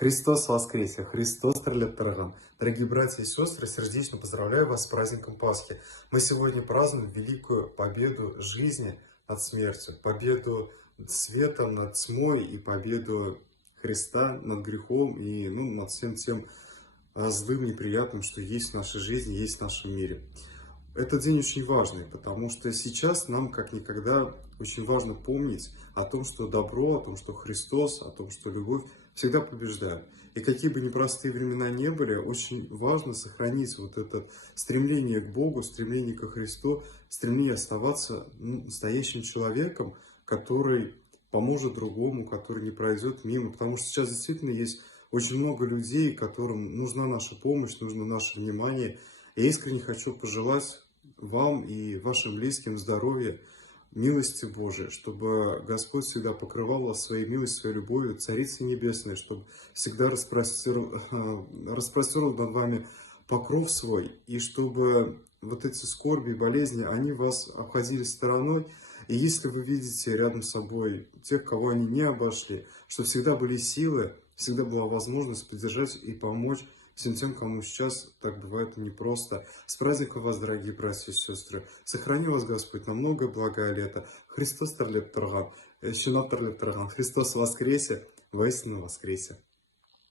Христос воскресе! Христос Тралетарган! Дорогие братья и сестры, сердечно поздравляю вас с праздником Пасхи. Мы сегодня празднуем великую победу жизни над смертью, победу света над тьмой и победу Христа над грехом и над всем тем злым, неприятным, что есть в нашей жизни, есть в нашем мире. Этот день очень важный, потому что сейчас нам, как никогда, очень важно помнить о том, что добро, о том, что Христос, о том, что любовь всегда побеждает. И какие бы непростые времена не были, очень важно сохранить вот это стремление к Богу, стремление ко Христу, стремление оставаться настоящим человеком, который поможет другому, который не пройдет мимо. Потому что сейчас действительно есть очень много людей, которым нужна наша помощь, нужно наше внимание. Я искренне хочу пожелать вам и вашим близким здоровья, милости Божией, чтобы Господь всегда покрывал вас своей милостью, своей любовью, Царицы Небесной, чтобы всегда распростер над вами покров свой, и чтобы вот эти скорби и болезни, они вас обходили стороной. И если вы видите рядом с собой тех, кого они не обошли, что всегда были силы, всегда была возможность поддержать и помочь всем тем, кому сейчас так бывает непросто. С праздником вас, дорогие братья и сестры! Сохрани вас Господь на многое благое лето. Христос Тралетарган! Христос воскресе! Воистину воскресе!